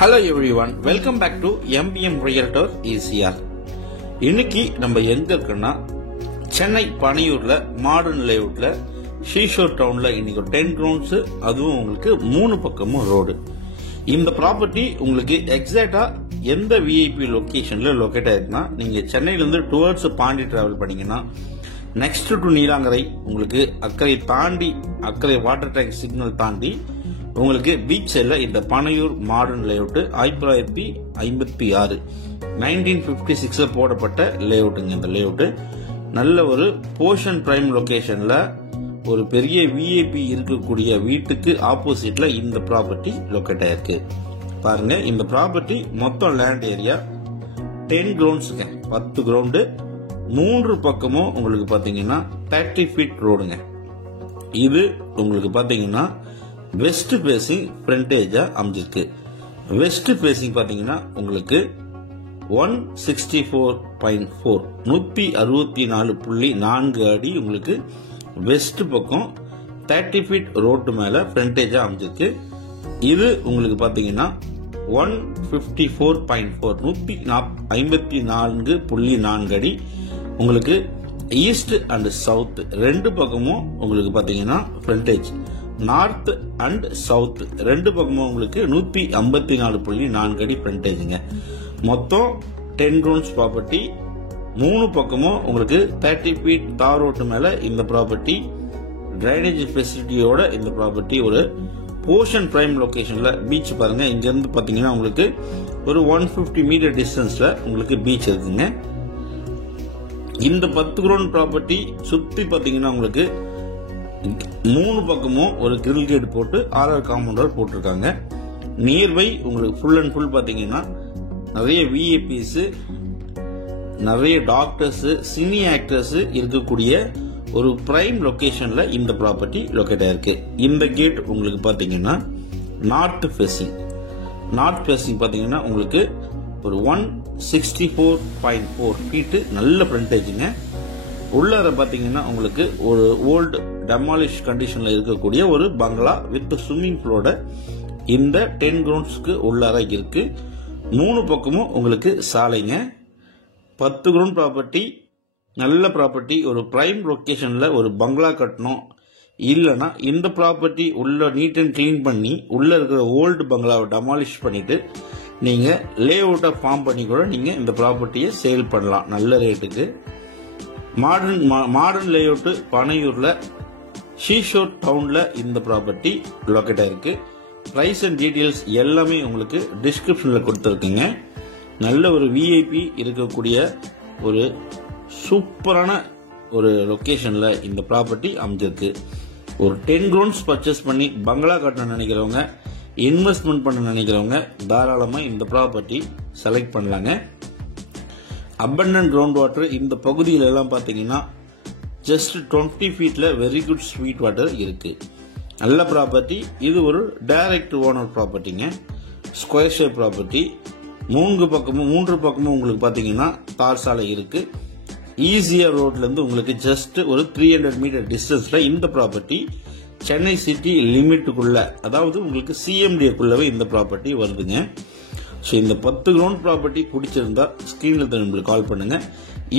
Hello everyone, welcome back to MBM Realtor ECR. இன்னைக்கு நம்ம எங்க இருக்கோம்னா சென்னை பனையூர்ல மாடர்ன் லேஅவுட்ல ஷீஷோர் டவுன்ல இன்னைக்கு 10 கிரவுண்ட்ஸ், அதுவும் உங்களுக்கு 3 பக்கமும் ரோடு. இந்த ப்ராப்பர்ட்டி உங்களுக்கு எக்ஸாக்டா எந்த விஐபி லொகேஷன்ல லொகேட் ஆயிருக்குன்னா, நீங்க சென்னையில இருந்து டுவர்ட்ஸ் பாண்டி டிராவல் பண்ணீங்கன்னா நெக்ஸ்ட் டு நீலாங்கரை, உங்களுக்கு அக்கறை வாட்டர் டேங்க் சிக்னல் தாண்டி உங்களுக்கு பீச் சைட்ல இந்த பனையூர் மாடர்ன் லேஅவுட் 1956 1956 போடப்பட்ட லேஅவுட்டுங்க. இந்த லேஅவுட் நல்ல ஒரு போர்ஷன் பிரைம் லொகேஷன்ல ஒரு பெரிய விஐபி இருக்கக்கூடிய வீட்டுக்கு ஆப்போசிட்ல இந்த ப்ராப்பர்ட்டி லொகேட் ஆயிருக்கு. பாருங்க, இந்த ப்ராப்பர்ட்டி மொத்தம் லேண்ட் ஏரியா 10 கிரவுண்ட்ஸுங்க, 10 கிரவுண்டு, 3 பக்கமும் உங்களுக்கு பாத்தீங்கன்னா 30 ஃபீட் ரோடுங்க. இது உங்களுக்கு பாத்தீங்கன்னா வெஸ்ட் பேசிங் ஃப்ரண்டேஜா அமைஞ்சிருக்கு. வெஸ்ட் பேசிங் பாத்தீங்கன்னா உங்களுக்கு 164.4 164.4 அடி உங்களுக்கு வெஸ்ட் பக்கம் 30 ஃபீட் ரோட்டு மேல ஃப்ரண்டேஜா அமைஞ்சிருக்கு. இது உங்களுக்கு பாத்தீங்கன்னா 154.4 154.4 அடி உங்களுக்கு ஈஸ்ட் அண்ட் சவுத் ரெண்டு பக்கமும் உங்களுக்கு பாத்தீங்கன்னா ஃப்ரண்டேஜ். நார்த் அண்ட் சவுத் ரெண்டு பக்கமும் உங்களுக்கு 154.4 அடி ஃப்ரண்டேஜுங்க. மொத்தம் 10 கிரவுண்ட்ஸ் ப்ராப்பர்ட்டி, 3 பக்கமும் உங்களுக்கு 30 ஃபீட் தார் ரோட்டு மேல இந்த ப்ராப்பர்ட்டி, டிரைனேஜ் ஃபெசிலிட்டியோட இந்த ப்ராப்பர்ட்டி ஒரு போர்ஷன் பிரைம் லொகேஷன்ல. பீச் பாருங்க, இங்க இருந்து பாத்தீங்கன்னா உங்களுக்கு ஒரு 150 மீட்டர் டிஸ்டன்ஸ்ல உங்களுக்கு பீச் இருக்குங்க. இந்த 10 கிரவுண்ட் ப்ராப்பர்ட்டி சுத்தி பாத்தீங்கன்னா உங்களுக்கு 3 பக்கமும் ஒரு கிரில் கேட் போட்டு ஆர்ஆர் காம்பவுண்டர் போட்டிருக்காங்க. நியர்பை உங்களுக்கு ஃபுல் அண்ட் ஃபுல் பாத்தீங்கன்னா நிறைய விஐபிஸ், நிறைய டாக்டர்ஸ், சினி ஆக்டர்ஸ் இருக்கக்கூடிய ஒரு பிரைம் லொகேஷன்ல இந்த ப்ராப்பர்ட்டி லொகேட் ஆயிருக்கு. இந்த கேட் உங்களுக்கு பாத்தீங்கன்னா நார்த் ஃபேசிங் பாத்தீங்கன்னா உங்களுக்கு ஒரு 164.4 ஃபீட் நல்ல ஃப்ரண்டேஜுங்க. உள்ளார பாத்தீங்கன்னா உங்களுக்கு ஒரு ஓல்டு டெமாலிஷ் கண்டிஷன்ல இருக்கக்கூடிய ஒரு பங்களா வித் ஸ்விம்மிங் பூலோட இந்த 10 கிரவுண்ட்ஸ்க்கு உள்ளார இருக்கு. 3 பக்கமும் உங்களுக்கு சாலைங்க. 10 கிரவுண்ட் ப்ராப்பர்ட்டி, நல்ல ப்ராப்பர்ட்டி, ஒரு பிரைம் லொகேஷன்ல ஒரு பங்களா கட்டணும் இல்லைன்னா இந்த ப்ராப்பர்ட்டி உள்ள நீட் அண்ட் கிளீன் பண்ணி உள்ள இருக்கிற ஓல்டு பங்களாவை டெமாலிஷ் பண்ணிட்டு நீங்க லே அவுட்டை ஃபார்ம் பண்ணி கூட நீங்க இந்த ப்ராப்பர்ட்டியை சேல் பண்ணலாம் நல்ல ரேட்டுக்கு. மாடர்ன் லேஅவுட் பனையூர்ல ஷீஷோர் டவுன்ல இந்த ப்ராப்பர்ட்டி லொகேட் ஆயிருக்கு. பிரைஸ் அண்ட் டீடைல்ஸ் எல்லாமே உங்களுக்கு டிஸ்கிரிப்ஷன்ல கொடுத்துருக்குங்க. நல்ல ஒரு விஐபி இருக்கக்கூடிய ஒரு சூப்பரான ஒரு லொகேஷன்ல இந்த ப்ராப்பர்ட்டி அமைஞ்சிருக்கு. ஒரு 10 கிரவுண்ட்ஸ் பர்ச்சேஸ் பண்ணி பங்களா கட்டணும் நினைக்கிறவங்க, இன்வெஸ்ட்மெண்ட் பண்ண நினைக்கிறவங்க தாராளமா இந்த ப்ராப்பர்ட்டி செலக்ட் பண்ணலாங்க. அபண்டன்ட் கிரவுண்ட் வாட்டர் இந்த பகுதியில எல்லாம் பாத்தீங்கன்னா ஜஸ்ட் 20 ஃபீட்ல வெரி குட் ஸ்வீட் வாட்டர் இருக்கு. நல்ல ப்ராப்பர்ட்டி. இது ஒரு டைரக்ட் ஓனர் ப்ராப்பர்ட்டிங்க. Square shape property. 3 பக்கமும் உங்களுக்கு பாத்தீங்கன்னா தார் சாலை இருக்கு. ஈஸியா ரோட்ல இருந்து உங்களுக்கு ஜஸ்ட் ஒரு 300 மீட்டர் டிஸ்டன்ஸ்ல இந்த ப்ராப்பர்ட்டி சென்னை சிட்டி லிமிட்டுக்குள்ள, அதாவது உங்களுக்கு சிஎம்டிக்குள்ளவே இந்த ப்ராப்பர்ட்டி வருதுங்க. ஸோ இந்த 10 கிரவுண்ட் ப்ராப்பர்ட்டி பிடிச்சிருந்தா ஸ்கிரீன்ல உங்களுக்கு கால் பண்ணுங்க.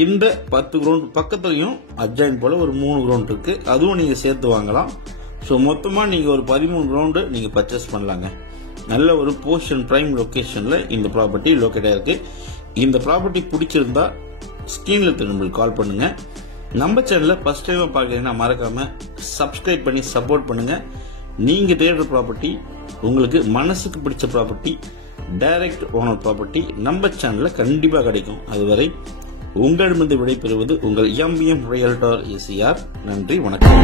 இந்த 10 கிரவுண்ட் பக்கத்துலயும் அட்ஜாயின் போல ஒரு 3 கிரவுண்ட் இருக்கு, அதுவும் நீங்க சேர்த்து வாங்கலாம். ஸோ மொத்தமா நீங்க ஒரு 13 கிரவுண்ட் நீங்க பர்ச்சேஸ் பண்ணலாங்க. நல்ல ஒரு போர்ஷன் பிரைம் லொகேஷன்ல இந்த ப்ராப்பர்ட்டி லொகேட் ஆயிருக்கு. இந்த ப்ராப்பர்ட்டி பிடிச்சிருந்தா ஸ்கிரீன்ல உங்களுக்கு கால் பண்ணுங்க. நம்ம சேனல்ல ஃபர்ஸ்ட் டைம் பாக்குறீங்கன்னா மறக்காம சப்ஸ்கிரைப் பண்ணி சப்போர்ட் பண்ணுங்க. நீங்க தேடுற ப்ராப்பர்ட்டி, உங்களுக்கு மனசுக்கு பிடிச்ச ப்ராப்பர்ட்டி, டைரக்ட் ஓனர் ப்ராப்பர்ட்டி நம்ம சேனல்ல கண்டிப்பா கிடைக்கும். அதுவரை உங்களிடமிருந்து விடைபெறுவது உங்கள் MBM Realtor ECR. நன்றி, வணக்கம்.